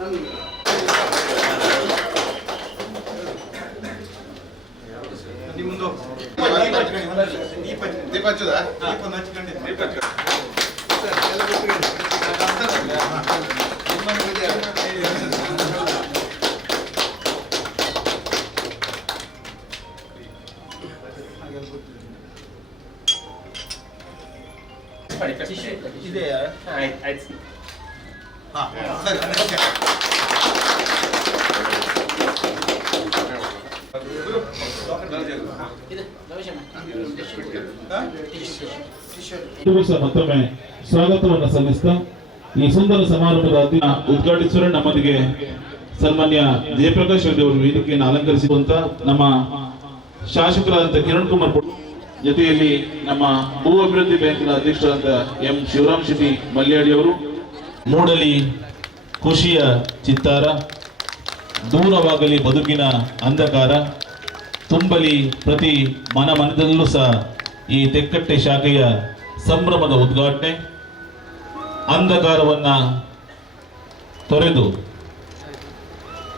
It's, it's, it's there. I, it's, ಮತ್ತೊಮ್ಮೆ ಸ್ವಾಗತವನ್ನು ಸಲ್ಲಿಸ್ತಾ, ಈ ಸುಂದರ ಸಮಾರಂಭದ ದಿನ ಉದ್ಘಾಟಿಸುವ ನಮ್ಮೊಂದಿಗೆ ಸನ್ಮಾನ್ಯ ಜಯಪ್ರಕಾಶ್ ರೆಡ್ಡಿ ಅವರು ವೇದಿಕೆಯನ್ನು ಅಲಂಕರಿಸುವಂತ ನಮ್ಮ ಶಾಸಕರಾದಂತ ಕಿರಣ್ ಕುಮಾರ್ ಜೊತೆಯಲ್ಲಿ ನಮ್ಮ ಭೂ ಅಭಿವೃದ್ಧಿ ಬ್ಯಾಂಕ್ನ ಅಧ್ಯಕ್ಷರಾದ ಎಂ ಶಿವರಾಮ್ ಶೆಟ್ಟಿ ಮಲ್ಯಾಡಿ ಅವರು. ಮೂಡಲಿ ಖುಷಿಯ ಚಿತ್ತಾರ, ದೂರವಾಗಲಿ ಬದುಕಿನ ಅಂಧಕಾರ, ತುಂಬಲಿ ಪ್ರತಿ ಮನ ಮನದಲ್ಲೂ ಸಹ ಈ ತೆಕ್ಕಟ್ಟೆ ಶಾಖೆಯ ಸಂಭ್ರಮದ ಉದ್ಘಾಟನೆ, ಅಂಧಕಾರವನ್ನ ತೊರೆದು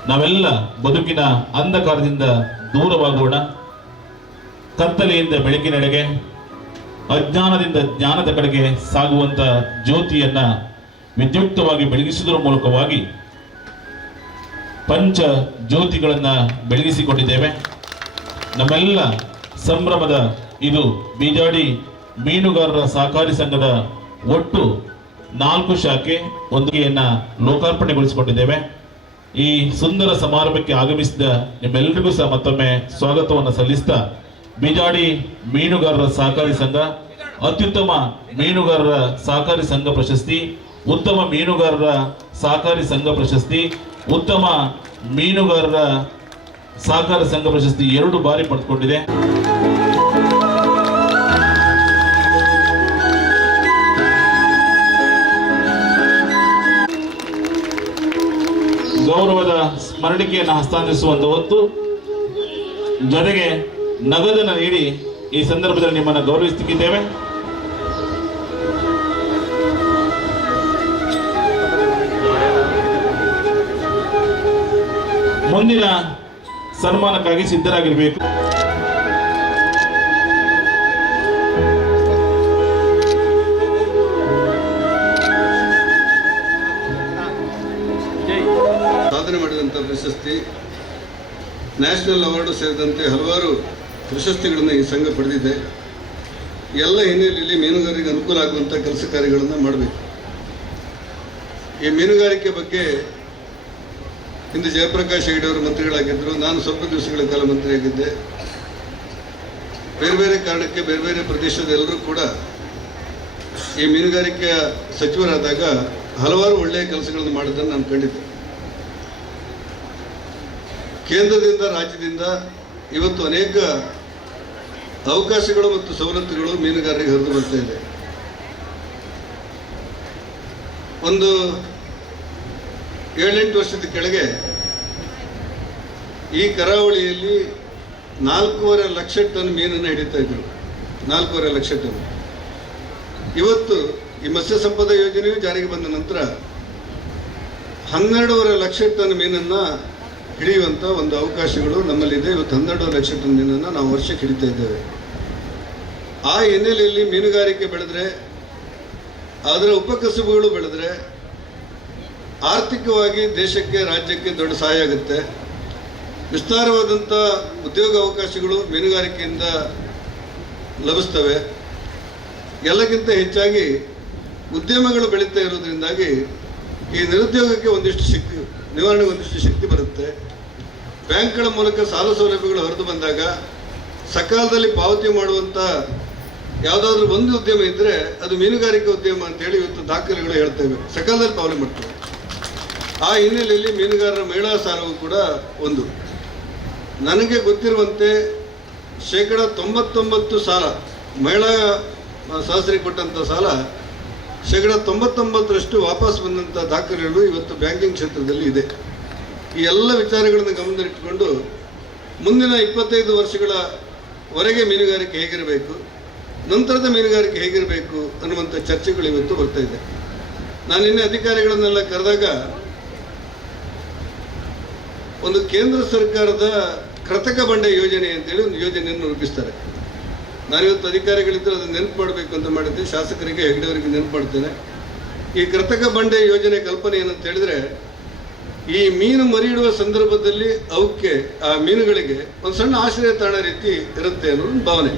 ನಾವೆಲ್ಲ ಬದುಕಿನ ಅಂಧಕಾರದಿಂದ ದೂರವಾಗೋಣ. ಕತ್ತಲೆಯಿಂದ ಬೆಳಕಿನೆಡೆಗೆ, ಅಜ್ಞಾನದಿಂದ ಜ್ಞಾನದ ಕಡೆಗೆ ಸಾಗುವಂತ ಜ್ಯೋತಿಯನ್ನ ವಿದ್ಯುಕ್ತವಾಗಿ ಬೆಳಗಿಸುವುದರ ಮೂಲಕವಾಗಿ ಪಂಚ ಜ್ಯೋತಿಗಳನ್ನ ಬೆಳಗಿಸಿಕೊಂಡಿದ್ದೇವೆ. ನಮ್ಮೆಲ್ಲ ಸಂಭ್ರಮದ ಇದು ಬೀಜಾಡಿ ಮೀನುಗಾರರ ಸಹಕಾರಿ ಸಂಘದ ಒಟ್ಟು ನಾಲ್ಕು ಶಾಖೆ ಒಂದಿಗೆಯನ್ನ ಲೋಕಾರ್ಪಣೆಗೊಳಿಸಿಕೊಂಡಿದ್ದೇವೆ. ಈ ಸುಂದರ ಸಮಾರಂಭಕ್ಕೆ ಆಗಮಿಸಿದ ನಿಮ್ಮೆಲ್ಲರಿಗೂ ಸಹ ಮತ್ತೊಮ್ಮೆ ಸ್ವಾಗತವನ್ನು ಸಲ್ಲಿಸ್ತಾ ಬೀಜಾಡಿ ಮೀನುಗಾರರ ಸಹಕಾರಿ ಸಂಘ, ಅತ್ಯುತ್ತಮ ಮೀನುಗಾರರ ಸಹಕಾರಿ ಸಂಘ ಪ್ರಶಸ್ತಿ, ಉತ್ತಮ ಮೀನುಗಾರರ ಸಹಕಾರಿ ಸಂಘ ಪ್ರಶಸ್ತಿ, ಉತ್ತಮ ಮೀನುಗಾರರ ಸಹಕಾರ ಸಂಘ ಪ್ರಶಸ್ತಿ ಎರಡು ಬಾರಿ ಪಡೆದುಕೊಂಡಿದೆ. ಸ್ಮರಣಿಕೆಯನ್ನು ಹಸ್ತಾಂತರಿಸುವಂತ ಹೊತ್ತು ಜೊತೆಗೆ ನಗದನ್ನು ನೀಡಿ ಈ ಸಂದರ್ಭದಲ್ಲಿ ನಿಮ್ಮನ್ನು ಗೌರವಿಸುತ್ತಿದ್ದೇವೆ ಮುಂದಿನ ಸನ್ಮಾನಕ್ಕಾಗಿ ಸಿದ್ಧರಾಗಿರಬೇಕು. ಪ್ರಶಸ್ತಿ. ನ್ಯಾಷನಲ್ ಅವಾರ್ಡು ಸೇರಿದಂತೆ ಹಲವಾರು ಪ್ರಶಸ್ತಿಗಳನ್ನು ಈ ಸಂಘ ಪಡೆದಿದೆ. ಎಲ್ಲ ಹಿನ್ನೆಲೆಯಲ್ಲಿ ಮೀನುಗಾರರಿಗೆ ಅನುಕೂಲ ಆಗುವಂಥ ಕೆಲಸ ಕಾರ್ಯಗಳನ್ನು ಮಾಡಬೇಕು. ಈ ಮೀನುಗಾರಿಕೆ ಬಗ್ಗೆ ಇಂದು ಜಯಪ್ರಕಾಶ್ ಹೆಗಡೆ ಅವರು ಮಂತ್ರಿಗಳಾಗಿದ್ದರು. ನಾನು ಸ್ವಲ್ಪ ದಿವಸಗಳ ಕಾಲ ಮಂತ್ರಿಯಾಗಿದ್ದೆ. ಬೇರೆ ಬೇರೆ ಕಾರಣಕ್ಕೆ ಬೇರೆ ಬೇರೆ ಪ್ರದೇಶದ ಎಲ್ಲರೂ ಕೂಡ ಈ ಮೀನುಗಾರಿಕೆಯ ಸಚಿವರಾದಾಗ ಹಲವಾರು ಒಳ್ಳೆಯ ಕೆಲಸಗಳನ್ನು ಮಾಡಿದ್ದನ್ನು ನಾನು ಕಂಡಿದ್ದೆ. ಕೇಂದ್ರದಿಂದ ರಾಜ್ಯದಿಂದ ಇವತ್ತು ಅನೇಕ ಅವಕಾಶಗಳು ಮತ್ತು ಸವಲತ್ತುಗಳು ಮೀನುಗಾರರಿಗೆ ಹರಿದು ಬರ್ತಾ ಇದೆ. ಒಂದು ಏಳೆಂಟು ವರ್ಷದ ಕೆಳಗೆ ಈ ಕರಾವಳಿಯಲ್ಲಿ ನಾಲ್ಕೂವರೆ ಲಕ್ಷ ಟನ್ ಮೀನನ್ನು ಹಿಡಿತಾ ಇದ್ರು. ನಾಲ್ಕೂವರೆ ಲಕ್ಷ ಟನ್. ಇವತ್ತು ಈ ಮತ್ಸ್ಯ ಸಂಪದ ಯೋಜನೆಯು ಜಾರಿಗೆ ಬಂದ ನಂತರ ಹನ್ನೆರಡೂವರೆ ಲಕ್ಷ ಟನ್ ಮೀನನ್ನು ಹಿಡಿಯುವಂಥ ಒಂದು ಅವಕಾಶಗಳು ನಮ್ಮಲ್ಲಿದೆ. ಇವತ್ತು ಹನ್ನೆರಡು ಲಕ್ಷ ಟನ್ ನಾವು ವರ್ಷಕ್ಕೆ ಹಿಡಿತಾ ಇದ್ದೇವೆ. ಆ ಹಿನ್ನೆಲೆಯಲ್ಲಿ ಮೀನುಗಾರಿಕೆ ಬೆಳೆದ್ರೆ, ಅದರ ಉಪಕಸುಬುಗಳು ಬೆಳೆದ್ರೆ, ಆರ್ಥಿಕವಾಗಿ ದೇಶಕ್ಕೆ, ರಾಜ್ಯಕ್ಕೆ ದೊಡ್ಡ ಸಹಾಯ ಆಗುತ್ತೆ. ವಿಸ್ತಾರವಾದಂಥ ಉದ್ಯೋಗ ಅವಕಾಶಗಳು ಮೀನುಗಾರಿಕೆಯಿಂದ ಲಭಿಸ್ತವೆ. ಎಲ್ಲಕ್ಕಿಂತ ಹೆಚ್ಚಾಗಿ ಉದ್ಯಮಗಳು ಬೆಳೀತಾ ಇರೋದ್ರಿಂದಾಗಿ ಈ ನಿರುದ್ಯೋಗಕ್ಕೆ ಒಂದಿಷ್ಟು ಶಕ್ತಿ, ನಿವಾರಣೆಗೆ ಒಂದಿಷ್ಟು ಶಕ್ತಿ ಬರುತ್ತೆ. ಬ್ಯಾಂಕ್ಗಳ ಮೂಲಕ ಸಾಲ ಸೌಲಭ್ಯಗಳು ಹರಿದು ಬಂದಾಗ ಸಕಾಲದಲ್ಲಿ ಪಾವತಿ ಮಾಡುವಂಥ ಯಾವುದಾದ್ರೂ ಒಂದು ಉದ್ಯಮ ಇದ್ದರೆ ಅದು ಮೀನುಗಾರಿಕೆ ಉದ್ಯಮ ಅಂತೇಳಿ ಇವತ್ತು ದಾಖಲೆಗಳು ಹೇಳ್ತೇವೆ ಸಕಾಲದಲ್ಲಿ ಪಾವತಿ ಮಾಡ್ತೇವೆ. ಆ ಹಿನ್ನೆಲೆಯಲ್ಲಿ ಮೀನುಗಾರರ ಮಹಿಳಾ ಸಾಲವು ಕೂಡ ಒಂದು. ನನಗೆ ಗೊತ್ತಿರುವಂತೆ ಶೇಕಡ ತೊಂಬತ್ತೊಂಬತ್ತು ಸಾಲ, ಮಹಿಳಾ ಸಹಸ್ರಿಗೆ ಕೊಟ್ಟಂಥ ಸಾಲ ಶೇಕಡ ತೊಂಬತ್ತೊಂಬತ್ತರಷ್ಟು ವಾಪಸ್ ಬಂದಂಥ ದಾಖಲೆಗಳು ಇವತ್ತು ಬ್ಯಾಂಕಿಂಗ್ ಕ್ಷೇತ್ರದಲ್ಲಿ ಇದೆ. ಈ ಎಲ್ಲ ವಿಚಾರಗಳನ್ನು ಗಮನದಲ್ಲಿಟ್ಟುಕೊಂಡು ಮುಂದಿನ ಇಪ್ಪತ್ತೈದು ವರ್ಷಗಳವರೆಗೆ ಮೀನುಗಾರಿಕೆ ಹೇಗಿರಬೇಕು, ನಂತರದ ಮೀನುಗಾರಿಕೆ ಹೇಗಿರಬೇಕು ಅನ್ನುವಂಥ ಚರ್ಚೆಗಳು ಇವತ್ತು ಬರ್ತಾ ಇದೆ. ನಾನು ನಿನ್ನೆ ಅಧಿಕಾರಿಗಳನ್ನೆಲ್ಲ ಕರೆದಾಗ ಒಂದು ಕೇಂದ್ರ ಸರ್ಕಾರದ ಕೃತಕ ಬಂಡೆ ಯೋಜನೆ ಅಂತೇಳಿ ಒಂದು ಯೋಜನೆಯನ್ನು ರೂಪಿಸ್ತಾರೆ. ನಾನಿವತ್ತು ಅಧಿಕಾರಿಗಳಿದ್ದರೆ ಅದನ್ನು ನೆನಪು ಮಾಡಬೇಕು ಅಂತ ಮಾಡಿದ್ದೆ ಶಾಸಕರಿಗೆ ಹೆಗ್ಡೆಯವರಿಗೆ ನೆನಪು ಮಾಡ್ತೇನೆ. ಈ ಕೃತಕ ಬಂಡೆ ಯೋಜನೆ ಕಲ್ಪನೆ ಏನಂತ ಹೇಳಿದ್ರೆ ಈ ಮೀನು ಮರಿಯಿಡುವ ಸಂದರ್ಭದಲ್ಲಿ ಅವಕ್ಕೆ, ಆ ಮೀನುಗಳಿಗೆ ಒಂದು ಸಣ್ಣ ಆಶ್ರಯ ತಾಣ ರೀತಿ ಇರುತ್ತೆ ಅನ್ನೋ ಒಂದು ಭಾವನೆ.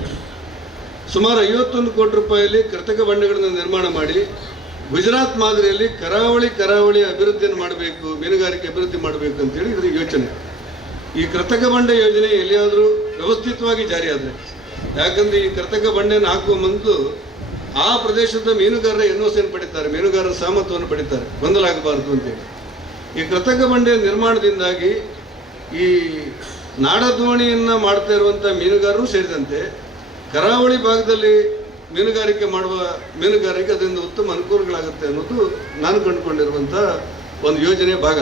ಸುಮಾರು ಐವತ್ತೊಂದು ಕೋಟಿ ರೂಪಾಯಿಯಲ್ಲಿ ಕೃತಕ ಬಂಡೆಗಳನ್ನು ನಿರ್ಮಾಣ ಮಾಡಿ, ಗುಜರಾತ್ ಮಾದರಿಯಲ್ಲಿ ಕರಾವಳಿ ಕರಾವಳಿ ಅಭಿವೃದ್ಧಿಯನ್ನು ಮಾಡಬೇಕು, ಮೀನುಗಾರಿಕೆ ಅಭಿವೃದ್ಧಿ ಮಾಡಬೇಕು ಅಂತೇಳಿ ಇದರ ಯೋಚನೆ. ಈ ಕೃತಕ ಬಂಡೆ ಯೋಜನೆ ಎಲ್ಲಿಯಾದರೂ ವ್ಯವಸ್ಥಿತವಾಗಿ ಜಾರಿಯಾದರೆ, ಯಾಕಂದ್ರೆ ಈ ಕೃತಕ ಬಂಡೆಯನ್ನು ಹಾಕುವ ಮೊದಲು ಆ ಪ್ರದೇಶದ ಮೀನುಗಾರರ ಎನ್ಒಸಿಯನ್ನು ಪಡಿತಾರೆ, ಮೀನುಗಾರರ ಸಹಮತವನ್ನು ಪಡಿತಾರೆ, ಗೊಂದಲ ಆಗಬಾರದು ಅಂತೇಳಿ. ಈ ಕೃತಕ ಬಂಡೆಯ ನಿರ್ಮಾಣದಿಂದಾಗಿ ಈ ನಾಡದೋಣಿಯನ್ನು ಮಾಡ್ತಾ ಇರುವಂಥ ಮೀನುಗಾರರು ಸೇರಿದಂತೆ ಕರಾವಳಿ ಭಾಗದಲ್ಲಿ ಮೀನುಗಾರಿಕೆ ಮಾಡುವ ಮೀನುಗಾರಿಕೆ ಅದರಿಂದ ಉತ್ತಮ ಅನುಕೂಲಗಳಾಗುತ್ತೆ ಅನ್ನೋದು ನಾನು ಕಂಡುಕೊಂಡಿರುವಂಥ ಒಂದು ಯೋಜನೆ ಭಾಗ.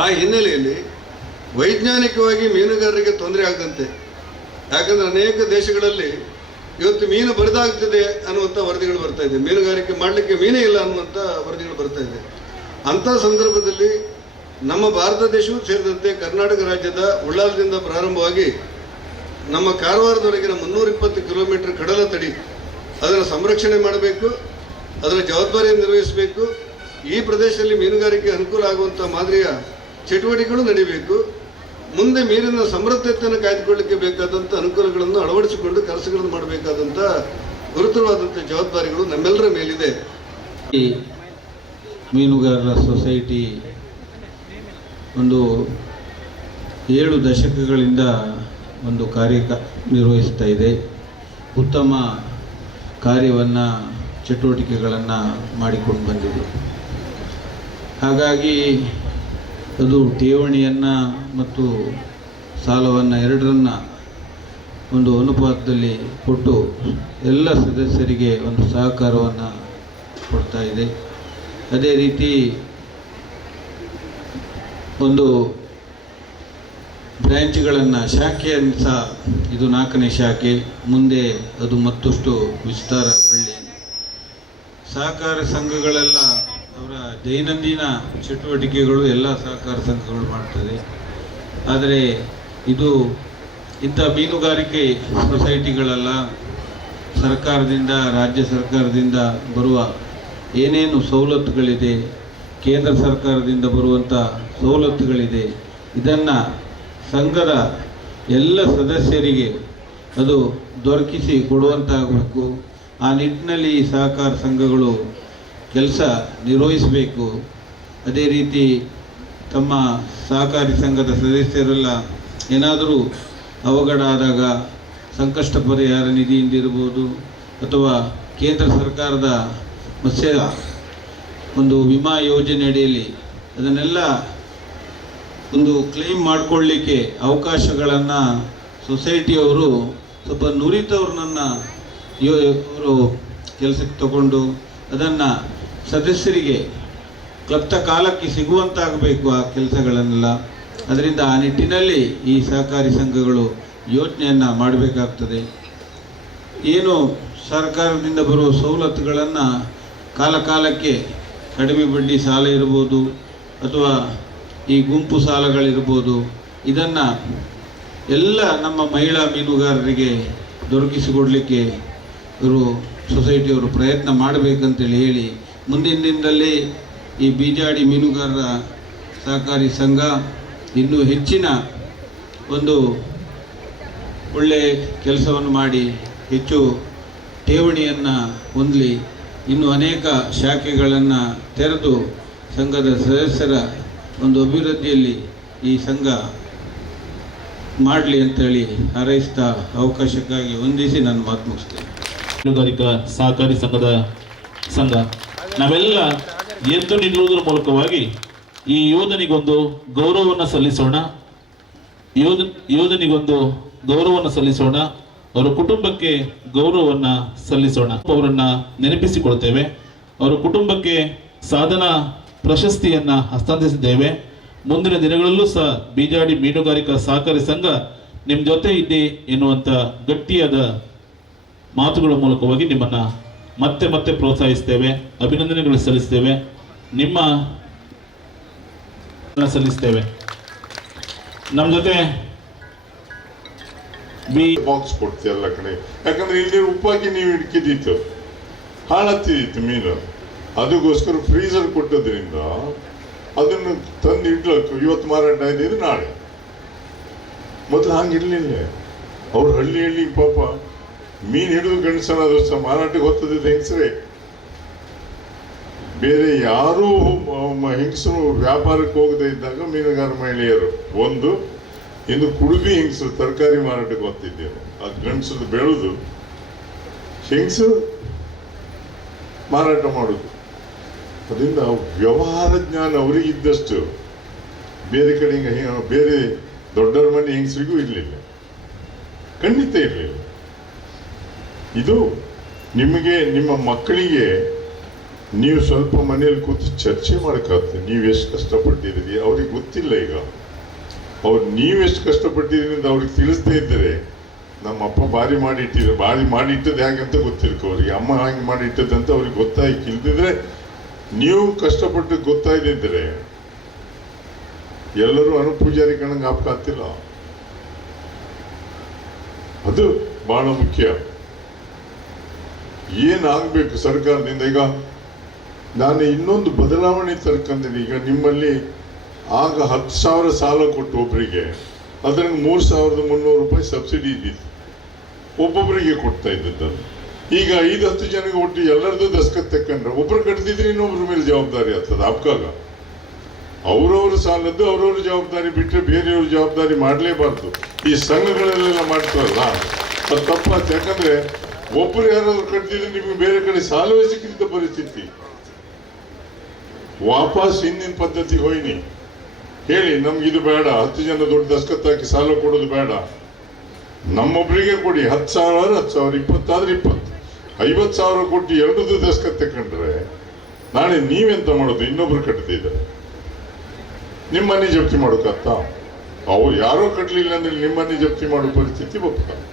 ಆ ಹಿನ್ನೆಲೆಯಲ್ಲಿ ವೈಜ್ಞಾನಿಕವಾಗಿ ಮೀನುಗಾರರಿಗೆ ತೊಂದರೆ ಆಗದಂತೆ, ಯಾಕಂದ್ರೆ ಅನೇಕ ದೇಶಗಳಲ್ಲಿ ಇವತ್ತು ಮೀನು ಬರಿದಾಗ್ತಿದೆ ಅನ್ನುವಂಥ ವರದಿಗಳು ಬರ್ತಾ ಇದೆ. ಮೀನುಗಾರಿಕೆ ಮಾಡಲಿಕ್ಕೆ ಮೀನೇ ಇಲ್ಲ ಅನ್ನುವಂಥ ವರದಿಗಳು ಬರ್ತಾ ಇದೆ. ಅಂಥ ಸಂದರ್ಭದಲ್ಲಿ ನಮ್ಮ ಭಾರತ ದೇಶವೂ ಸೇರಿದಂತೆ ಕರ್ನಾಟಕ ರಾಜ್ಯದ ಉಳ್ಳಾಲದಿಂದ ಪ್ರಾರಂಭವಾಗಿ ನಮ್ಮ ಕಾರವಾರದವರೆಗಿನ ಮುನ್ನೂರ ಇಪ್ಪತ್ತು ಕಿಲೋಮೀಟರ್ ಕಡಲ ತಡಿ ಅದನ್ನು ಸಂರಕ್ಷಣೆ ಮಾಡಬೇಕು, ಅದರ ಜವಾಬ್ದಾರಿಯನ್ನು ನಿರ್ವಹಿಸಬೇಕು. ಈ ಪ್ರದೇಶದಲ್ಲಿ ಮೀನುಗಾರಿಕೆ ಅನುಕೂಲ ಆಗುವಂಥ ಮಾದರಿಯ ಚಟುವಟಿಕೆಗಳು ನಡೀಬೇಕು. ಮುಂದೆ ಮೀನಿನ ಸಮೃದ್ಧತೆಯನ್ನು ಕಾಯ್ದುಕೊಳ್ಳಲಿಕ್ಕೆ ಬೇಕಾದಂಥ ಅನುಕೂಲಗಳನ್ನು ಅಳವಡಿಸಿಕೊಂಡು ಕೆಲಸಗಳನ್ನು ಮಾಡಬೇಕಾದಂಥ ಗುರುತರವಾದಂಥ ಜವಾಬ್ದಾರಿಗಳು ನಮ್ಮೆಲ್ಲರ ಮೇಲಿದೆ. ಮೀನುಗಾರರ ಸೊಸೈಟಿ ಒಂದು ಏಳು ದಶಕಗಳಿಂದ ಒಂದು ಕಾರ್ಯ ನಿರ್ವಹಿಸ್ತಾ ಇದೆ. ಉತ್ತಮ ಕಾರ್ಯವನ್ನು, ಚಟುವಟಿಕೆಗಳನ್ನು ಮಾಡಿಕೊಂಡು ಬಂದಿದೆ. ಹಾಗಾಗಿ ಅದು ಠೇವಣಿಯನ್ನು ಮತ್ತು ಸಾಲವನ್ನು ಎರಡರನ್ನ ಒಂದು ಅನುಪಾತದಲ್ಲಿ ಕೊಟ್ಟು ಎಲ್ಲ ಸದಸ್ಯರಿಗೆ ಒಂದು ಸಹಕಾರವನ್ನು ಕೊಡ್ತಾ ಇದೆ. ಅದೇ ರೀತಿ ಒಂದು ಬ್ರ್ಯಾಂಚ್ಗಳನ್ನು ಶಾಖೆಯನ್ನು ಸಹ ಇದು ನಾಲ್ಕನೇ ಶಾಖೆ, ಮುಂದೆ ಅದು ಮತ್ತಷ್ಟು ವಿಸ್ತಾರಗೊಳ್ಳಿ. ಸಹಕಾರ ಸಂಘಗಳೆಲ್ಲ ಅವರ ದೈನಂದಿನ ಚಟುವಟಿಕೆಗಳು ಎಲ್ಲ ಸಹಕಾರ ಸಂಘಗಳು ಮಾಡ್ತದೆ. ಆದರೆ ಇದು ಇಂಥ ಮೀನುಗಾರಿಕೆ ಸೊಸೈಟಿಗಳೆಲ್ಲ, ಸರ್ಕಾರದಿಂದ, ರಾಜ್ಯ ಸರ್ಕಾರದಿಂದ ಬರುವ ಏನೇನು ಸವಲತ್ತುಗಳಿದೆ, ಕೇಂದ್ರ ಸರ್ಕಾರದಿಂದ ಬರುವಂಥ ಸವಲತ್ತುಗಳಿದೆ, ಇದನ್ನು ಸಂಘದ ಎಲ್ಲ ಸದಸ್ಯರಿಗೆ ಅದು ದೊರಕಿಸಿ ಕೊಡುವಂತಾಗಬೇಕು. ಆ ನಿಟ್ಟಿನಲ್ಲಿ ಈ ಸಹಕಾರ ಸಂಘಗಳು ಕೆಲಸ ನಿರ್ವಹಿಸಬೇಕು. ಅದೇ ರೀತಿ ತಮ್ಮ ಸಹಕಾರಿ ಸಂಘದ ಸದಸ್ಯರೆಲ್ಲ ಏನಾದರೂ ಅವಘಡ ಆದಾಗ ಸಂಕಷ್ಟ ಪರಿಹಾರ ನಿಧಿಯಿಂದ ಇರ್ಬೋದು ಅಥವಾ ಕೇಂದ್ರ ಸರ್ಕಾರದ ಮತ್ಸ್ಯ, ಒಂದು ವಿಮಾ ಯೋಜನೆ ಅಡಿಯಲ್ಲಿ ಅದನ್ನೆಲ್ಲ ಒಂದು ಕ್ಲೇಮ್ ಮಾಡಿಕೊಳ್ಳಿಕ್ಕೆ ಅವಕಾಶಗಳನ್ನು ಸೊಸೈಟಿಯವರು ಸ್ವಲ್ಪ ನುರಿತವ್ರನ್ನ ಯೋ, ಅವರು ಕೆಲಸಕ್ಕೆ ತಗೊಂಡು ಅದನ್ನು ಸದಸ್ಯರಿಗೆ ಕ್ಲಪ್ತ ಕಾಲಕ್ಕೆ ಸಿಗುವಂತಾಗಬೇಕು ಆ ಕೆಲಸಗಳನ್ನೆಲ್ಲ. ಅದರಿಂದ ಆ ನಿಟ್ಟಿನಲ್ಲಿ ಈ ಸಹಕಾರಿ ಸಂಘಗಳು ಯೋಚನೆಯನ್ನು ಮಾಡಬೇಕಾಗ್ತದೆ. ಏನು ಸರ್ಕಾರದಿಂದ ಬರುವ ಸವಲತ್ತುಗಳನ್ನು ಕಾಲ ಕಾಲಕ್ಕೆ ಕಡಿಮೆ ಬಡ್ಡಿ ಸಾಲ ಇರ್ಬೋದು ಅಥವಾ ಈ ಗುಂಪು ಸಾಲಗಳಿರ್ಬೋದು ಇದನ್ನು ಎಲ್ಲ ನಮ್ಮ ಮಹಿಳಾ ಮೀನುಗಾರರಿಗೆ ದೊರಕಿಸಿಕೊಡಲಿಕ್ಕೆ ಇವರು ಸೊಸೈಟಿಯವರು ಪ್ರಯತ್ನ ಮಾಡಬೇಕಂತೇಳಿ ಹೇಳಿ ಮುಂದಿನ ದಿನದಲ್ಲಿ ಈ ಬೀಜಾಡಿ ಮೀನುಗಾರರ ಸಹಕಾರಿ ಸಂಘ ಇನ್ನೂ ಹೆಚ್ಚಿನ ಒಂದು ಒಳ್ಳೆ ಕೆಲಸವನ್ನು ಮಾಡಿ ಹೆಚ್ಚು ಠೇವಣಿಯನ್ನು ಹೊಂದಲಿ. ಇನ್ನು ಅನೇಕ ಶಾಖೆಗಳನ್ನು ತೆರೆದು ಸಂಘದ ಸದಸ್ಯರ ಒಂದು ಅಭಿವೃದ್ಧಿಯಲ್ಲಿ ಈ ಸಂಘ ಮಾಡಲಿ ಅಂತೇಳಿ ಹಾರೈಸ್ತಾ ಅವಕಾಶಕ್ಕಾಗಿ ವಂದಿಸಿ ನಾನು ಮಾತು ಮುಗಿಸ್ತೇನೆ. ಮೀನುಗಾರಿಕಾ ಸಹಕಾರಿ ಸಂಘದ ಸಂಘ. ನಾವೆಲ್ಲ ಎದ್ದು ನಿಲ್ಲುವುದರ ಮೂಲಕವಾಗಿ ಈ ಯೋಧನಿಗೊಂದು ಗೌರವವನ್ನು ಸಲ್ಲಿಸೋಣ. ಯೋಧ, ಯೋಧನಿಗೊಂದು ಗೌರವವನ್ನು ಸಲ್ಲಿಸೋಣ. ಅವರ ಕುಟುಂಬಕ್ಕೆ ಗೌರವವನ್ನ ಸಲ್ಲಿಸೋಣ. ಅವರನ್ನ ನೆನಪಿಸಿಕೊಳ್ತೇವೆ. ಅವರ ಕುಟುಂಬಕ್ಕೆ ಸಾಧನ ಪ್ರಶಸ್ತಿಯನ್ನ ಹಸ್ತಾಂತರಿಸಿದ್ದೇವೆ. ಮುಂದಿನ ದಿನಗಳಲ್ಲೂ ಸಹ ಬೀಜಾಡಿ ಮೀನುಗಾರಿಕಾ ಸಹಕಾರಿ ಸಂಘ ನಿಮ್ಮ ಜೊತೆ ಇದೆ ಎನ್ನುವಂತ ಗಟ್ಟಿಯಾದ ಮಾತುಗಳ ಮೂಲಕವಾಗಿ ನಿಮ್ಮನ್ನ ಮತ್ತೆ ಮತ್ತೆ ಪ್ರೋತ್ಸಾಹಿಸ್ತೇವೆ. ಅಭಿನಂದನೆಗಳು ಸಲ್ಲಿಸ್ತೇವೆ. ನಿಮ್ಮ ಸಲ್ಲಿಸ್ತೇವೆ. ನಮ್ಮ ಜೊತೆ ಬಿ ಬಾಕ್ಸ್ ಕೊಡ್ತೀವಿ ಎಲ್ಲ ಕಡೆ ಯಾಕಂದ್ರೆ ಇಲ್ಲಿ ಉಪ್ಪಾಕಿ ನೀವು ಇಡ್ಕಿದ್ದಿತ್ತು ಹಾಳತ್ತಿದ್ದಿತ್ತು ಮೀನು. ಅದಕ್ಕೋಸ್ಕರ ಫ್ರೀಸರ್ ಕೊಟ್ಟದ್ರಿಂದ ಅದನ್ನು ತಂದು ಇಡ್ಲಕ್ಕೆ ಇವತ್ತು ಮಾರಾಟ ಆಯ್ತು ನಾಳೆ. ಮೊದಲು ಹಂಗಿರ್ಲಿಲ್ಲ ಅವ್ರು ಹಳ್ಳಿ ಹಳ್ಳಿ ಪಾಪ. ಮೀನು ಹಿಡಿದು ಗಂಡಸನಾದ್ರು ಸಹ ಮಾರಾಟಕ್ಕೆ ಹೊತ್ತದಿದ್ದ ಹೆಂಗಸರೇ. ಬೇರೆ ಯಾರೂ ಹೆಂಗಸರು ವ್ಯಾಪಾರಕ್ಕೆ ಹೋಗದೆ ಇದ್ದಾಗ ಮೀನುಗಾರ ಮಹಿಳೆಯರು. ಒಂದು ಇನ್ನು ಕುಡುಬಿ ಹೆಂಗಸರು ತರಕಾರಿ ಮಾರಾಟಕ್ಕೆ ಹೋಗ್ತಿದ್ದೇವೆ. ಆ ಗಂಡಸರು ಬೆಳೆದು ಹೆಂಗಸು ಮಾರಾಟ ಮಾಡೋದು. ಅದರಿಂದ ವ್ಯವಹಾರ ಜ್ಞಾನ ಅವರಿಗಿದ್ದಷ್ಟು ಬೇರೆ ಕಡೆ ಬೇರೆ ದೊಡ್ಡವರ ಮನೆ ಹೆಂಗಸರಿಗೂ ಇರಲಿಲ್ಲ. ಖಂಡಿತ ಇರಲಿಲ್ಲ. ಇದು ನಿಮಗೆ, ನಿಮ್ಮ ಮಕ್ಕಳಿಗೆ ನೀವು ಸ್ವಲ್ಪ ಮನೆಯಲ್ಲಿ ಕೂತು ಚರ್ಚೆ ಮಾಡೋಕ್ಕಾಗ್ತದೆ ನೀವು ಎಷ್ಟು ಕಷ್ಟಪಟ್ಟಿದ್ದೀರಿ? ಅವ್ರಿಗೆ ಗೊತ್ತಿಲ್ಲ ಈಗ. ಅವ್ರು ನೀವೆಷ್ಟು ಕಷ್ಟಪಟ್ಟಿದ್ದೀನಿ ಅಂತ ಅವ್ರಿಗೆ ತಿಳಿಸ್ದೇ ಇದ್ದರೆ ನಮ್ಮ ಅಪ್ಪ ಭಾರಿ ಮಾಡಿಟ್ಟಿದ್ರು, ಭಾರಿ ಮಾಡಿಟ್ಟದ್ದು ಹೇಗೆ ಅಂತ ಗೊತ್ತಿರ್ಕೊ ಅವ್ರಿಗೆ. ಅಮ್ಮ ಹಾಗೆ ಮಾಡಿಟ್ಟದಂತ ಅವ್ರಿಗೆ ಗೊತ್ತಾಗಿ ಇಲ್ದಿದ್ರೆ ನೀವು ಕಷ್ಟಪಟ್ಟು ಗೊತ್ತಾಯ್ದಿದ್ರೆ ಎಲ್ಲರೂ ಅನುಪೂಜಾರಿ ಕಣಂಗೆ ಆಗ್ತಿಲ್ಲ ಅದು ಬಹಳ ಮುಖ್ಯ. ಏನಾಗಬೇಕು ಸರ್ಕಾರದಿಂದ? ಈಗ ನಾನು ಇನ್ನೊಂದು ಬದಲಾವಣೆ ತರ್ಕಂತೀನಿ ಈಗ ನಿಮ್ಮಲ್ಲಿ ಆಗ ಹತ್ತು ಸಾವಿರ ಸಾಲ ಕೊಟ್ಟು ಒಬ್ಬರಿಗೆ ಅದ್ರಲ್ಲಿ ಮೂರು ಸಾವಿರದ ಮುನ್ನೂರು ರೂಪಾಯಿ ಸಬ್ಸಿಡಿ ಇದ್ದಿತ್ತು. ಒಬ್ಬೊಬ್ಬರಿಗೆ ಕೊಡ್ತಾ ಇದ್ದದ್ದು. ಈಗ ಐದು ಹತ್ತು ಜನಕ್ಕೆ ಒಟ್ಟು ಎಲ್ಲರದ್ದು ದಸ್ಕತ್ ತಕ್ಕಂಡ್ರೆ ಒಬ್ಬರು ಕಟ್ತಿದ್ರೆ ಇನ್ನೊಬ್ಬರ ಮೇಲೆ ಜವಾಬ್ದಾರಿ ಆಗ್ತದೆ ಅಪ್ಕಾಗ ಅವ್ರವ್ರ ಸಾಲದ್ದು ಅವ್ರವ್ರ ಜವಾಬ್ದಾರಿ ಬಿಟ್ಟರೆ ಬೇರೆಯವ್ರ ಜವಾಬ್ದಾರಿ ಮಾಡಲೇಬಾರ್ದು. ಈ ಸಂಘಗಳಲ್ಲೆಲ್ಲ ಮಾಡ್ತಾರಲ್ಲ, ಅದು ತಪ್ಪಾಯ್ತು. ಯಾಕಂದ್ರೆ ಒಬ್ರು ಯಾರಾದರೂ ಕಟ್ತಿದ್ರೆ ನಿಮಗೆ ಬೇರೆ ಕಡೆ ಸಾಲವೇ ಸಿಕ್ಕಿದ್ದ ಪರಿಸ್ಥಿತಿ. ವಾಪಸ್ ಹಿಂದಿನ ಪದ್ಧತಿ ಹೋಯ್ನಿ. ಹೇಳಿ, ನಮ್ಗೆ ಇದು ಬೇಡ. ಹತ್ತು ಜನ ದೊಡ್ಡ ದಸ್ಕತ್ ಹಾಕಿ ಸಾಲ ಕೊಡೋದು ಬೇಡ. ನಮ್ಮೊಬ್ಬರಿಗೆ ಕೊಡಿ. ಹತ್ತು ಸಾವಿರ ಹತ್ತು ಸಾವಿರ, ಇಪ್ಪತ್ತಾದ್ರೆ ಇಪ್ಪತ್ತು. ಐವತ್ತು ಸಾವಿರ ಕೊಟ್ಟು ಎರಡದು ದಸ್ಕತ್ ತಕೊಂಡ್ರೆ ನಾಳೆ ನೀವೆಂತ ಮಾಡೋದು? ಇನ್ನೊಬ್ರು ಕಟ್ತಿದ್ದಾರೆ. ನಿಮ್ಮ ಮನೆ ಜಪ್ತಿ ಮಾಡೋಕತ್ತ ಅವ್ರು ಯಾರೋ ಕಟ್ಟಲಿಲ್ಲ ಅಂದ್ರೆ ನಿಮ್ಮ ಮನೆ ಜಪ್ತಿ ಮಾಡೋ ಪರಿಸ್ಥಿತಿ ಬರ್ತಾರೆ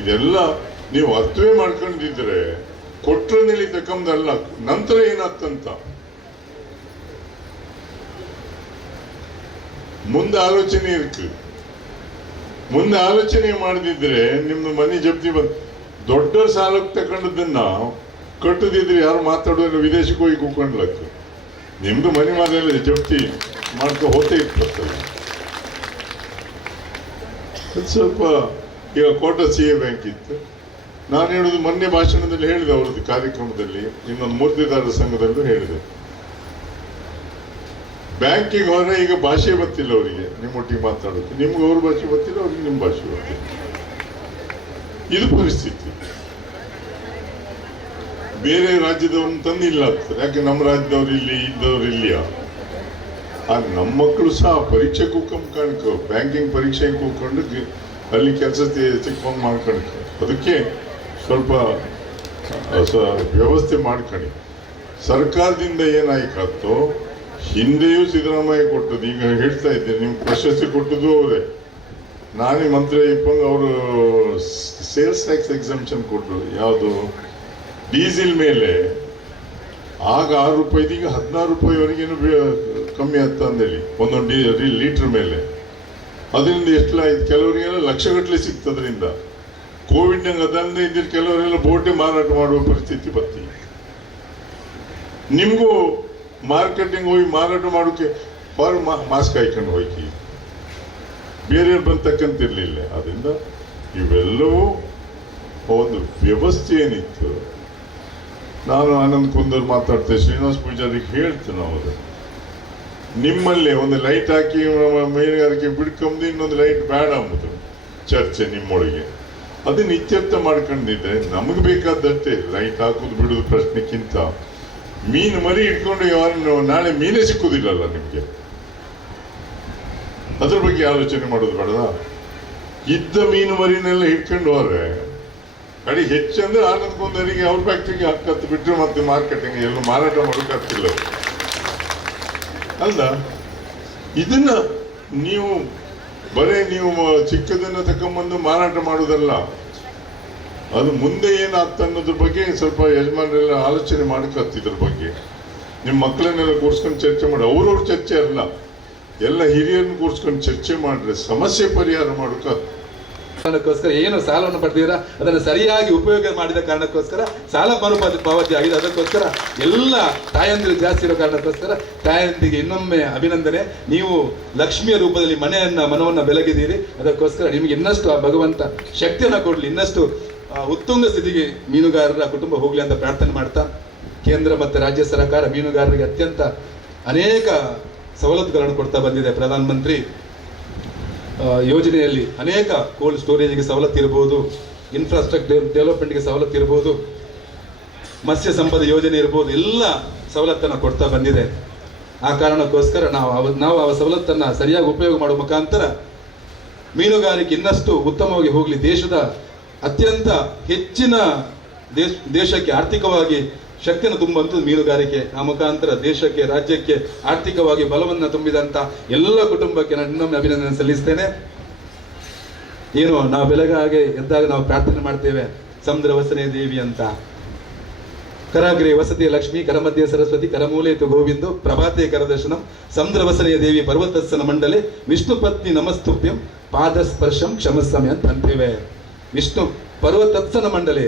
ಇದೆಲ್ಲ ನೀವು ಅರ್ಥವೇ ಮಾಡ್ಕೊಂಡಿದ್ರೆ ಕೊಟ್ಟರೆ ನಿಲ್ಲಿ ತಕ್ಕಂದಲ್ಲ ನಂತರ ಏನಾಗ್ತಂತ? ಮುಂದೆ ಆಲೋಚನೆ ಇರ್ತದೆ ಮುಂದೆ ಆಲೋಚನೆ ಮಾಡದಿದ್ರೆ ನಿಮ್ದು ಮನೆ ಜಪ್ತಿ ಬಂದು ದೊಡ್ಡ ಸಾಲಕ್ಕೆ ತಗೊಂಡದನ್ನ ಕಟ್ಟದಿದ್ರೆ ಯಾರು ಮಾತಾಡೋದು ವಿದೇಶಕ್ಕೆ ಹೋಗಿ ಕೂಕೊಂಡ್ಲಕ್ಕ ನಿಮ್ದು ಮನೆ ಮಾದರಿ ಜಪ್ತಿ ಮಾಡ್ಕೊ ಹೋಗ್ತಾ ಇತ್ತು ಸ್ವಲ್ಪ ಈಗ ಕೋಟ ಸಿ ಎ ಬ್ಯಾಂಕ್ ಇತ್ತು. ನಾನು ಹೇಳುದು ಮೊನ್ನೆ ಭಾಷಣದಲ್ಲಿ ಹೇಳಿದೆ ಅವ್ರದ್ದು ಕಾರ್ಯಕ್ರಮದಲ್ಲಿ, ಇನ್ನೊಂದು ಮೂರ್ತಿದಾರರ ಸಂಘದಲ್ಲೂ ಹೇಳಿದೆ. ಬ್ಯಾಂಕಿಗೆ ಹೋದ್ರೆ ಈಗ ಭಾಷೆ ಗೊತ್ತಿಲ್ಲ ಅವರಿಗೆ. ನಿಮ್ಮೊಟ್ಟಿಗೆ ಮಾತಾಡೋದು ನಿಮ್ಗೆ ಅವ್ರ ಭಾಷೆ ಗೊತ್ತಿಲ್ಲ, ಅವ್ರಿಗೆ ನಿಮ್ಮ ಭಾಷೆ ಗೊತ್ತಿಲ್ಲ. ಇದು ಪರಿಸ್ಥಿತಿ. ಬೇರೆ ರಾಜ್ಯದವ್ರನ್ನ ತಂದು ಇಲ್ಲ ಯಾಕೆ ನಮ್ಮ ರಾಜ್ಯದವ್ರು ಇಲ್ಲಿ, ಇದ್ದವ್ರು ಇಲ್ಲಿಯ? ಆ ನಮ್ಮ ಮಕ್ಕಳು ಸಹ ಪರೀಕ್ಷೆ ಕೂತ್ಕೊಂಡು ಕಾಣ್ಕೊ ಬ್ಯಾಂಕಿಂಗ್ ಪರೀಕ್ಷೆ ಕೂಕೊಂಡು ಅಲ್ಲಿ ಕೆಲಸ ಸಿಕ್ಕೊಂಡು ಮಾಡ್ಕೊಂಡ್ ಅದಕ್ಕೆ ಸ್ವಲ್ಪ ವ್ಯವಸ್ಥೆ ಮಾಡ್ಕೊಳ್ಳಿ ಸರ್ಕಾರದಿಂದ ಏನಾಯ್ಕಾತೋ ಹಿಂದೆಯೂ ಸಿದ್ದರಾಮಯ್ಯ ಕೊಟ್ಟದ್ದು. ಈಗ ಹೇಳ್ತಾ ಇದ್ದೇನೆ, ನಿಮ್ಗೆ ಪ್ರಶಸ್ತಿ ಕೊಟ್ಟದ್ದು ಅವರೇ. ನಾನೇ ಮಂತ್ರಿ ಇಪ್ಪಂಗ್ ಅವರು ಸೇಲ್ಸ್ ಟ್ಯಾಕ್ಸ್ ಎಕ್ಸಾಮ್ಷನ್ ಕೊಟ್ಟರು. ಯಾವುದು? ಡೀಸೆಲ್ ಮೇಲೆ. ಆಗ ಆರು ರೂಪಾಯಿದು ಈಗ ಹದಿನಾರು ರೂಪಾಯಿವರೆಗೇನು ಕಮ್ಮಿ ಆಗ್ತ ಅಂದೇಳಿ ಒಂದೊಂದು ಡಿ ಲೀಟರ್ ಮೇಲೆ. ಅದರಿಂದ ಎಷ್ಟು ಆಯ್ತು ಕೆಲವರಿಗೆಲ್ಲ ಲಕ್ಷಗಟ್ಟಲೆ ಸಿಕ್ತು ಅದರಿಂದ ಕೋವಿಡ್ನಾಗ ಅದರಿಂದ ಇದ್ದಿದ್ದು ಕೆಲವರೆಲ್ಲ ಬೋಟೆ ಮಾರಾಟ ಮಾಡುವ ಪರಿಸ್ಥಿತಿ ಬರ್ತೀವಿ ನಿಮಗೂ ಮಾರ್ಕೆಟಿಂಗ್ ಹೋಗಿ ಮಾರಾಟ ಮಾಡೋಕೆ ಹೊರ ಮಾಸ್ಕ್ ಹಾಕೊಂಡು ಹೋಯ್ತಿ ಬೇರೆಯವ್ರು ಬಂತಕ್ಕಂತಿರಲಿಲ್ಲ ಅದರಿಂದ ಇವೆಲ್ಲವೂ ಒಂದು ವ್ಯವಸ್ಥೆ ಏನಿತ್ತು? ನಾನು ಆನಂದ್ ಕುಂದರ್ ಮಾತಾಡ್ತೇನೆ ಶ್ರೀನಿವಾಸ ಪೂಜಾರಿಗೆ ಹೇಳ್ತೇನೆ ಅವರು ನಿಮ್ಮಲ್ಲಿ ಒಂದು ಲೈಟ್ ಹಾಕಿ ಮೀನುಗಾರಿಕೆ ಬಿಡ್ಕೊಂಬಂದು ಇನ್ನೊಂದು ಲೈಟ್ ಬೇಡ ಅಂಬುದು ಚರ್ಚೆ ನಿಮ್ಮೊಳಗೆ. ಅದನ್ನ ಇತ್ಯರ್ಥ ಮಾಡ್ಕೊಂಡಿದ್ರೆ ನಮಗೆ ಬೇಕಾದಷ್ಟೇ ಲೈಟ್ ಹಾಕೋದು ಬಿಡುದು ಪ್ರಶ್ನೆಕ್ಕಿಂತ. ಮೀನು ಮರಿ ಇಟ್ಕೊಂಡು ಯಾರು ನಾಳೆ ಮೀನೇ ಸಿಕ್ಕುದಿಲ್ಲಲ್ಲ ನಿಮಗೆ? ಅದ್ರ ಬಗ್ಗೆ ಆಲೋಚನೆ ಮಾಡೋದು ಬೇಡದ ಇದ್ದ ಮೀನು ಮರಿನೆಲ್ಲ ಹಿಡ್ಕೊಂಡು ಹೋದ್ರೆ, ಕಡೆ ಹೆಚ್ಚಂದ್ರೆ ಆನಂದ್ ಕುಂದರಿಗೆ ಅವ್ರ ಫ್ಯಾಕ್ಟ್ರಿಗೆ ಹಾಕತ್ತು ಬಿಟ್ಟರೆ ಮತ್ತೆ ಮಾರ್ಕೆಟಿಂಗ್ ಎಲ್ಲೂ ಮಾರಾಟ ಮಾಡೋಕ್ಕಾಗ್ತಿಲ್ಲ. ಅಲ್ಲ ಇದನ್ನ ನೀವು, ಬರೀ ನೀವು ಚಿಕ್ಕದನ್ನ ತಕೊಂಬಂದು ಮಾರಾಟ ಮಾಡುವುದಲ್ಲ ಅದು ಮುಂದೆ ಏನಾಗ್ತ ಅನ್ನೋದ್ರ ಬಗ್ಗೆ ಸ್ವಲ್ಪ ಯಜಮಾನರೆಲ್ಲ ಆಲೋಚನೆ ಮಾಡ್ಕತ್ತಿದ್ರ ಬಗ್ಗೆ. ನಿಮ್ಮ ಮಕ್ಕಳನ್ನೆಲ್ಲ ಕೂರ್ಸ್ಕೊಂಡು ಚರ್ಚೆ ಮಾಡಿ. ಅವ್ರವ್ರ ಚರ್ಚೆ ಅಲ್ಲ. ಎಲ್ಲ ಹಿರಿಯರನ್ನು ಕೂರಿಸ್ಕೊಂಡು ಚರ್ಚೆ ಮಾಡಿದ್ರೆ ಸಮಸ್ಯೆ ಪರಿಹಾರ ಮಾಡೋಕೆ ಕಾರಣಕ್ಕೋಸ್ಕರ ಏನು ಸಾಲವನ್ನು ಪಡೆದಿರ ಅದನ್ನು ಸರಿಯಾಗಿ ಉಪಯೋಗ ಮಾಡಿದ ಕಾರಣಕ್ಕೋಸ್ಕರ ಸಾಲ ಮರುಪಾವತಿ ಪಾವತಿ ಆಗಿದೆ. ಅದಕ್ಕೋಸ್ಕರ ಎಲ್ಲ ತಾಯಂದಿರು ಜಾಸ್ತಿ ಇರೋ ಕಾರಣಕ್ಕೋಸ್ಕರ ತಾಯಂದಿಗೆ ಇನ್ನೊಮ್ಮೆ ಅಭಿನಂದನೆ. ನೀವು ಲಕ್ಷ್ಮಿಯ ರೂಪದಲ್ಲಿ ಮನೆಯನ್ನ, ಮನವನ್ನ ಬೆಳಗಿದ್ದೀರಿ. ಅದಕ್ಕೋಸ್ಕರ ನಿಮಗೆ ಇನ್ನಷ್ಟು ಆ ಭಗವಂತ ಶಕ್ತಿಯನ್ನು ಕೊಡಲಿ. ಇನ್ನಷ್ಟು ಉತ್ತುಂಗ ಸ್ಥಿತಿಗೆ ಮೀನುಗಾರರ ಕುಟುಂಬ ಹೋಗಲಿ ಅಂತ ಪ್ರಾರ್ಥನೆ ಮಾಡ್ತಾ, ಕೇಂದ್ರ ಮತ್ತು ರಾಜ್ಯ ಸರ್ಕಾರ ಮೀನುಗಾರರಿಗೆ ಅತ್ಯಂತ ಅನೇಕ ಸವಲತ್ತುಗಳನ್ನು ಕೊಡ್ತಾ ಬಂದಿದೆ. ಪ್ರಧಾನಮಂತ್ರಿ ಮಂತ್ರಿ ಯೋಜನೆಯಲ್ಲಿ ಅನೇಕ ಕೋಲ್ಡ್ ಸ್ಟೋರೇಜ್ಗೆ ಸವಲತ್ತು ಇರ್ಬೋದು ಇನ್ಫ್ರಾಸ್ಟ್ರಕ್ಚರ್ ಡೆವಲಪ್ಮೆಂಟ್ಗೆ ಸವಲತ್ತು ಇರ್ಬೋದು, ಮತ್ಸ್ಯ ಸಂಪದ ಯೋಜನೆ ಇರ್ಬೋದು, ಎಲ್ಲ ಸವಲತ್ತನ್ನು ಕೊಡ್ತಾ ಬಂದಿದೆ. ಆ ಕಾರಣಕ್ಕೋಸ್ಕರ ನಾವು ಅವ, ನಾವು ಆ ಸವಲತ್ತನ್ನು ಸರಿಯಾಗಿ ಉಪಯೋಗ ಮಾಡುವ ಮುಖಾಂತರ ಮೀನುಗಾರಿಕೆ ಇನ್ನಷ್ಟು ಉತ್ತಮವಾಗಿ ಹೋಗಲಿ, ದೇಶದ ಅತ್ಯಂತ ಹೆಚ್ಚಿನ ದೇಶ, ದೇಶಕ್ಕೆ ಆರ್ಥಿಕವಾಗಿ ಶಕ್ತಿಯನ್ನು ತುಂಬಂತ ಮೀನುಗಾರಿಕೆ, ಆ ಮುಖಾಂತರ ದೇಶಕ್ಕೆ, ರಾಜ್ಯಕ್ಕೆ ಆರ್ಥಿಕವಾಗಿ ಬಲವನ್ನು ತುಂಬಿದಂಥ ಎಲ್ಲ ಕುಟುಂಬಕ್ಕೆ ನಾನು ಇನ್ನೊಮ್ಮೆ ಅಭಿನಂದನೆ ಸಲ್ಲಿಸ್ತೇನೆ. ಏನು, ನಾವು ಬೆಳಗಾಗೆ ಎದ್ದಾಗ ನಾವು ಪ್ರಾರ್ಥನೆ ಮಾಡ್ತೇವೆ, ಸಮುದ್ರ ವಸನೆ ದೇವಿ ಅಂತ. ಕರಾಗ್ರೆ ವಸತಿ ಲಕ್ಷ್ಮಿ, ಕರಮಧ್ಯ ಸರಸ್ವತಿ ಕರಮೂಲೇತು ಗೋವಿಂದು, ಪ್ರಭಾತೆ ಕರದರ್ಶನಂ, ಸಮುದ್ರ ವಸನೆಯ ದೇವಿ ಪರ್ವತಸ್ಸನ ಮಂಡಲೆ, ವಿಷ್ಣು ಪತ್ನಿ ನಮಸ್ತುಭ್ಯಂ, ಪಾದಸ್ಪರ್ಶಂ ಕ್ಷಮಸ್ವಾಮಿ ಅಂತ ಅಂತೇವೆ. ವಿಷ್ಣು ಪರ್ವತತ್ಸನ ಮಂಡಲೆ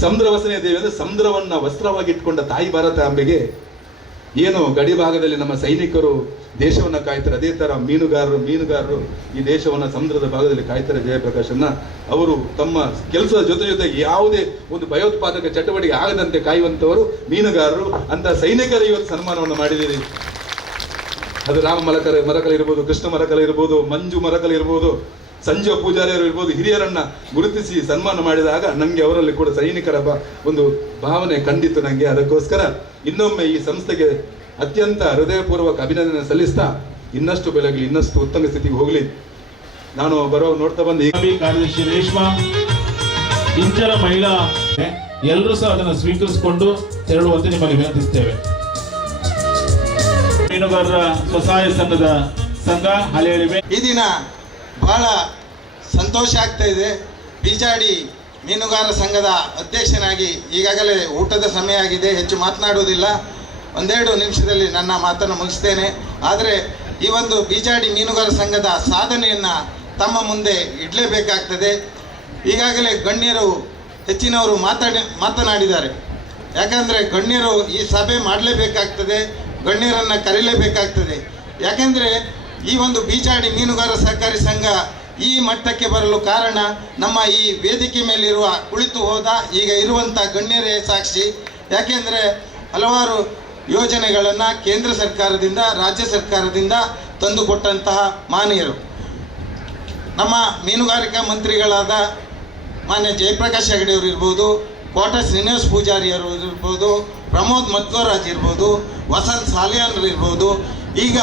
ಸಮುದ್ರ ವಸನೆ ದೇವಿ ಅಂದ್ರೆ ಸಮುದ್ರವನ್ನ ವಸ್ತ್ರವಾಗಿಟ್ಕೊಂಡ ತಾಯಿ ಭಾರತ ಅಂಬೆಗೆ ಏನು ಗಡಿ ಭಾಗದಲ್ಲಿ ನಮ್ಮ ಸೈನಿಕರು ದೇಶವನ್ನ ಕಾಯ್ತಾರೆ. ಅದೇ ತರ ಮೀನುಗಾರರು ಮೀನುಗಾರರು ಈ ದೇಶವನ್ನ ಸಮುದ್ರದ ಭಾಗದಲ್ಲಿ ಕಾಯ್ತಾರೆ ಜಯಪ್ರಕಾಶನ್ನ. ಅವರು ತಮ್ಮ ಕೆಲಸದ ಜೊತೆ ಜೊತೆ ಯಾವುದೇ ಒಂದು ಭಯೋತ್ಪಾದಕ ಚಟುವಟಿಕೆ ಆಗದಂತೆ ಕಾಯುವಂತವರು ಮೀನುಗಾರರು. ಅಂತ ಸೈನಿಕರು ಇವತ್ತು ಸನ್ಮಾನವನ್ನು ಮಾಡಿದ್ದೀರಿ. ಅದು ರಾಮ ಮರಕಲ ಇರ್ಬೋದು ಕೃಷ್ಣ ಮರಕಲ ಇರ್ಬೋದು ಮಂಜು ಮರಕಲ ಇರ್ಬೋದು ಸಂಜೀವ ಪೂಜಾರಿಯರು ಇರ್ಬೋದು ಹಿರಿಯರನ್ನ ಗುರುತಿಸಿ ಸನ್ಮಾನ ಮಾಡಿದಾಗ ನನಗೆ ಅವರಲ್ಲಿ ಕೂಡ ಸೈನಿಕರ ಬ- ಒಂದು ಭಾವನೆ ಕಂಡಿತು ನನಗೆ ಅದಕ್ಕೋಸ್ಕರ ಇನ್ನೊಮ್ಮೆ ಈ ಸಂಸ್ಥೆಗೆ ಅತ್ಯಂತ ಹೃದಯಪೂರ್ವಕ ಅಭಿನಂದನೆ ಸಲ್ಲಿಸ್ತಾ ಇನ್ನಷ್ಟು ಬೆಳಗಲಿ ಇನ್ನಷ್ಟು ಉತ್ತಮ ಸ್ಥಿತಿಗೆ ಹೋಗಲಿ. ನಾನು ಬರೋ ನೋಡ್ತಾ ಬಂದ. ಕಾರ್ಯದರ್ಶಿ ರೇಷ್ಮಾ ಇಂಚರ ಮಹಿಳಾ ಎಲ್ಲರೂ ಸಹ ಅದನ್ನು ಸ್ವೀಕರಿಸಿಕೊಂಡು ತೆರಳುವಂತೆ ನಿಮ್ಮಲ್ಲಿ ವಿನಂತಿಸ್ತೇವೆ. ಮೀನುಗಾರರ ಸ್ವಸಹಾಯ ಸಂಘದ ಸಂಘ ಹಳೆಯ ಈ ದಿನ ಬಹಳ ಸಂತೋಷ ಆಗ್ತಾ ಇದೆ. ಬೀಜಾಡಿ ಮೀನುಗಾರ ಸಂಘದ ಅಧ್ಯಕ್ಷನಾಗಿ ಈಗಾಗಲೇ ಊಟದ ಸಮಯ ಆಗಿದೆ. ಹೆಚ್ಚು ಮಾತನಾಡುವುದಿಲ್ಲ. ಒಂದೆರಡು ನಿಮಿಷದಲ್ಲಿ ನನ್ನ ಮಾತನ್ನು ಮುಗಿಸ್ತೇನೆ. ಆದರೆ ಈ ಒಂದು ಬೀಜಾಡಿ ಮೀನುಗಾರ ಸಂಘದ ಸಾಧನೆಯನ್ನು ತಮ್ಮ ಮುಂದೆ ಇಡಲೇಬೇಕಾಗ್ತದೆ. ಈಗಾಗಲೇ ಗಣ್ಯರು ಹೆಚ್ಚಿನವರು ಮಾತಾಡಿ, ಮಾತನಾಡಿದ್ದಾರೆ. ಯಾಕಂದರೆ ಗಣ್ಯರು ಈ ಸಭೆ ಮಾಡಲೇಬೇಕಾಗ್ತದೆ. ಗಣ್ಯರನ್ನು ಕರೀಲೇಬೇಕಾಗ್ತದೆ. ಯಾಕೆಂದರೆ ಈ ಒಂದು ಬೀಚಾಡಿ ಮೀನುಗಾರ ಸಹಕಾರಿ ಸಂಘ ಈ ಮಟ್ಟಕ್ಕೆ ಬರಲು ಕಾರಣ ನಮ್ಮ ಈ ವೇದಿಕೆ ಮೇಲಿರುವ ಕುಳಿತು ಹೋದ ಈಗ ಇರುವಂಥ ಗಣ್ಯರೇ ಸಾಕ್ಷಿ. ಯಾಕೆಂದರೆ ಹಲವಾರು ಯೋಜನೆಗಳನ್ನು ಕೇಂದ್ರ ಸರ್ಕಾರದಿಂದ, ರಾಜ್ಯ ಸರ್ಕಾರದಿಂದ ತಂದುಕೊಟ್ಟಂತಹ ಮಾನ್ಯರು. ನಮ್ಮ ಮೀನುಗಾರಿಕಾ ಮಂತ್ರಿಗಳಾದ ಮಾನ್ಯ ಜಯಪ್ರಕಾಶ್ ಹೆಗಡೆಯವರು ಇರ್ಬೋದು, ಕೋಟ ಶ್ರೀನಿವಾಸ್ ಪೂಜಾರಿ ಅವರು ಇರ್ಬೋದು, ಪ್ರಮೋದ್ ಮಧ್ವರಾಜ್ ಇರ್ಬೋದು, ವಸಂತ್ ಸಾಲಿಯಾನ್ರು ಇರ್ಬೋದು. ಈಗ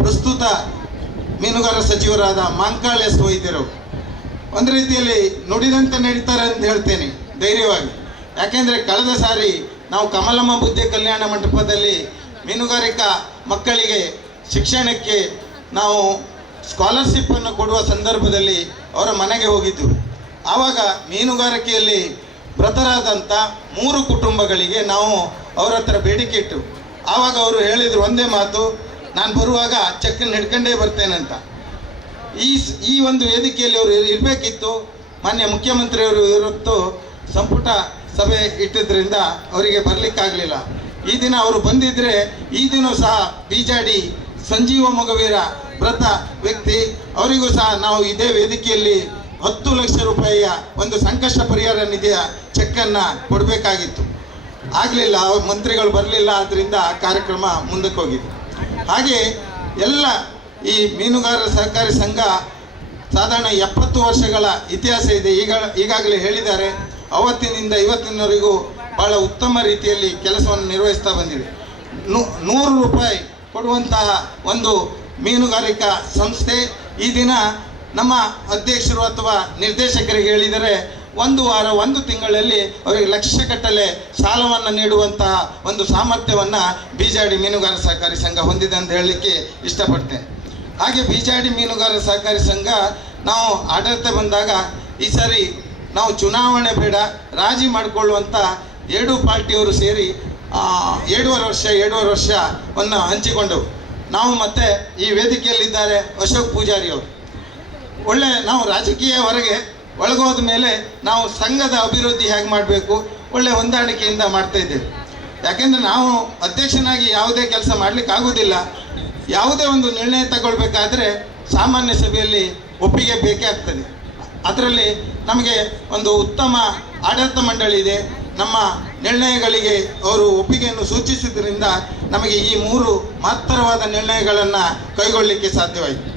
ಪ್ರಸ್ತುತ ಮೀನುಗಾರ ಸಚಿವರಾದ ಮಾಂಕಾಳ್ ಎಸ್ ವೈದ್ಯರು ಒಂದು ರೀತಿಯಲ್ಲಿ ನುಡಿದಂತೆ ನಡೀತಾರೆ ಅಂತ ಹೇಳ್ತೇನೆ, ಧೈರ್ಯವಾಗಿ. ಯಾಕೆಂದರೆ ಕಳೆದ ಸಾರಿ ನಾವು ಕಮಲಮ್ಮ ಬುದ್ಧಿ ಕಲ್ಯಾಣ ಮಂಟಪದಲ್ಲಿ ಮೀನುಗಾರಿಕಾ ಮಕ್ಕಳಿಗೆ ಶಿಕ್ಷಣಕ್ಕೆ ನಾವು ಸ್ಕಾಲರ್ಶಿಪ್ಪನ್ನು ಕೊಡುವ ಸಂದರ್ಭದಲ್ಲಿ ಅವರ ಮನೆಗೆ ಹೋಗಿದ್ದು. ಆವಾಗ ಮೀನುಗಾರಿಕೆಯಲ್ಲಿ ಮೃತರಾದಂಥ ಮೂರು ಕುಟುಂಬಗಳಿಗೆ ನಾವು ಅವರ ಹತ್ರ ಬೇಡಿಕೆ ಇಟ್ಟು, ಆವಾಗ ಅವರು ಹೇಳಿದರು ಒಂದೇ ಮಾತು ನಾನು ಬರುವಾಗ ಚೆಕ್ಕನ್ನು ಹಿಡ್ಕೊಂಡೇ ಬರ್ತೇನಂತ. ಈ ಈ ಒಂದು ವೇದಿಕೆಯಲ್ಲಿ ಅವರು ಇರಬೇಕಿತ್ತು. ಮಾನ್ಯ ಮುಖ್ಯಮಂತ್ರಿಯವರು ಇವತ್ತು ಸಂಪುಟ ಸಭೆ ಇಟ್ಟಿದ್ದರಿಂದ ಅವರಿಗೆ ಬರಲಿಕ್ಕಾಗಲಿಲ್ಲ. ಈ ದಿನ ಅವರು ಬಂದಿದ್ದರೆ ಈ ದಿನ ಸಹ ಬೀಜಾಡಿ ಸಂಜೀವ ಮೊಗವೀರ ವ್ರತ ವ್ಯಕ್ತಿ, ಅವರಿಗೂ ಸಹ ನಾವು ಇದೇ ವೇದಿಕೆಯಲ್ಲಿ ಹತ್ತು ಲಕ್ಷ ರೂಪಾಯಿಯ ಒಂದು ಸಂಕಷ್ಟ ಪರಿಹಾರ ನಿಧಿಯ ಚೆಕ್ಕನ್ನು ಕೊಡಬೇಕಾಗಿತ್ತು. ಆಗಲಿಲ್ಲ, ಮಂತ್ರಿಗಳು ಬರಲಿಲ್ಲ ಆದ್ದರಿಂದ ಕಾರ್ಯಕ್ರಮ ಮುಂದಕ್ಕೆ ಹೋಗಿದೆ ಹಾಗೆ ಎಲ್ಲ ಈ ಮೀನುಗಾರರ ಸಹಕಾರಿ ಸಂಘ ಸಾಧಾರಣ ಎಪ್ಪತ್ತು ವರ್ಷಗಳ ಇತಿಹಾಸ ಇದೆ. ಈಗ, ಈಗಾಗಲೇ ಹೇಳಿದ್ದಾರೆ. ಅವತ್ತಿನಿಂದ ಇವತ್ತಿನವರೆಗೂ ಬಹಳ ಉತ್ತಮ ರೀತಿಯಲ್ಲಿ ಕೆಲಸವನ್ನು ನಿರ್ವಹಿಸ್ತಾ ಬಂದಿದೆ. ನೂ- ನೂರು ರೂಪಾಯಿ ಕೊಡುವಂತಹ ಒಂದು ಮೀನುಗಾರಿಕಾ ಸಂಸ್ಥೆ ಈ ದಿನ ನಮ್ಮ ಅಧ್ಯಕ್ಷರು ಅಥವಾ ನಿರ್ದೇಶಕರಿಗೆ ಹೇಳಿದರೆ ಒಂದು ವಾರ, ಒಂದು ತಿಂಗಳಲ್ಲಿ ಅವರಿಗೆ ಲಕ್ಷಗಟ್ಟಲೆ ಸಾಲವನ್ನು ನೀಡುವಂತಹ ಒಂದು ಸಾಮರ್ಥ್ಯವನ್ನು ಬೀಜಾಡಿ ಮೀನುಗಾರ ಸಹಕಾರಿ ಸಂಘ ಹೊಂದಿದೆ ಅಂತ ಹೇಳಲಿಕ್ಕೆ ಇಷ್ಟಪಡ್ತೇನೆ. ಹಾಗೆ ಬೀಜಾಡಿ ಮೀನುಗಾರ ಸಹಕಾರಿ ಸಂಘ ನಾವು ಆಡಳಿತ ಬಂದಾಗ ಈ ಸಾರಿ ನಾವು ಚುನಾವಣೆ ಬೇಡ, ರಾಜಿ ಮಾಡಿಕೊಳ್ಳುವಂಥ ಎರಡೂ ಪಾರ್ಟಿಯವರು ಸೇರಿ ಎರಡೂವರೆ ವರ್ಷ, ಎರಡೂವರೆ ವರ್ಷವನ್ನು ಹಂಚಿಕೊಂಡವು. ನಾವು ಮತ್ತೆ ಈ ವೇದಿಕೆಯಲ್ಲಿದ್ದಾರೆ ಅಶೋಕ್ ಪೂಜಾರಿ ಅವರು ಒಳ್ಳೆ, ನಾವು ರಾಜಕೀಯ ಹೊರಗೆ ಒಳಗೋದ ಮೇಲೆ ನಾವು ಸಂಘದ ಅಭಿವೃದ್ಧಿ ಹೇಗೆ ಮಾಡಬೇಕು, ಒಳ್ಳೆ ಹೊಂದಾಣಿಕೆಯಿಂದ ಮಾಡ್ತಾ ಇದ್ದೇವೆ. ಯಾಕೆಂದರೆ ನಾವು ಅಧ್ಯಕ್ಷನಾಗಿ ಯಾವುದೇ ಕೆಲಸ ಮಾಡಲಿಕ್ಕೆ ಆಗೋದಿಲ್ಲ. ಯಾವುದೇ ಒಂದು ನಿರ್ಣಯ ತಗೊಳ್ಬೇಕಾದ್ರೆ ಸಾಮಾನ್ಯ ಸಭೆಯಲ್ಲಿ ಒಪ್ಪಿಗೆ ಬೇಕೇ ಆಗ್ತದೆ. ಅದರಲ್ಲಿ ನಮಗೆ ಒಂದು ಉತ್ತಮ ಆಡಳಿತ ಮಂಡಳಿ ಇದೆ. ನಮ್ಮ ನಿರ್ಣಯಗಳಿಗೆ ಅವರು ಒಪ್ಪಿಗೆಯನ್ನು ಸೂಚಿಸಿದ್ರಿಂದ ನಮಗೆ ಈ ಮೂರು ಮಹತ್ತರವಾದ ನಿರ್ಣಯಗಳನ್ನು ಕೈಗೊಳ್ಳಲಿಕ್ಕೆ ಸಾಧ್ಯವಾಯಿತು.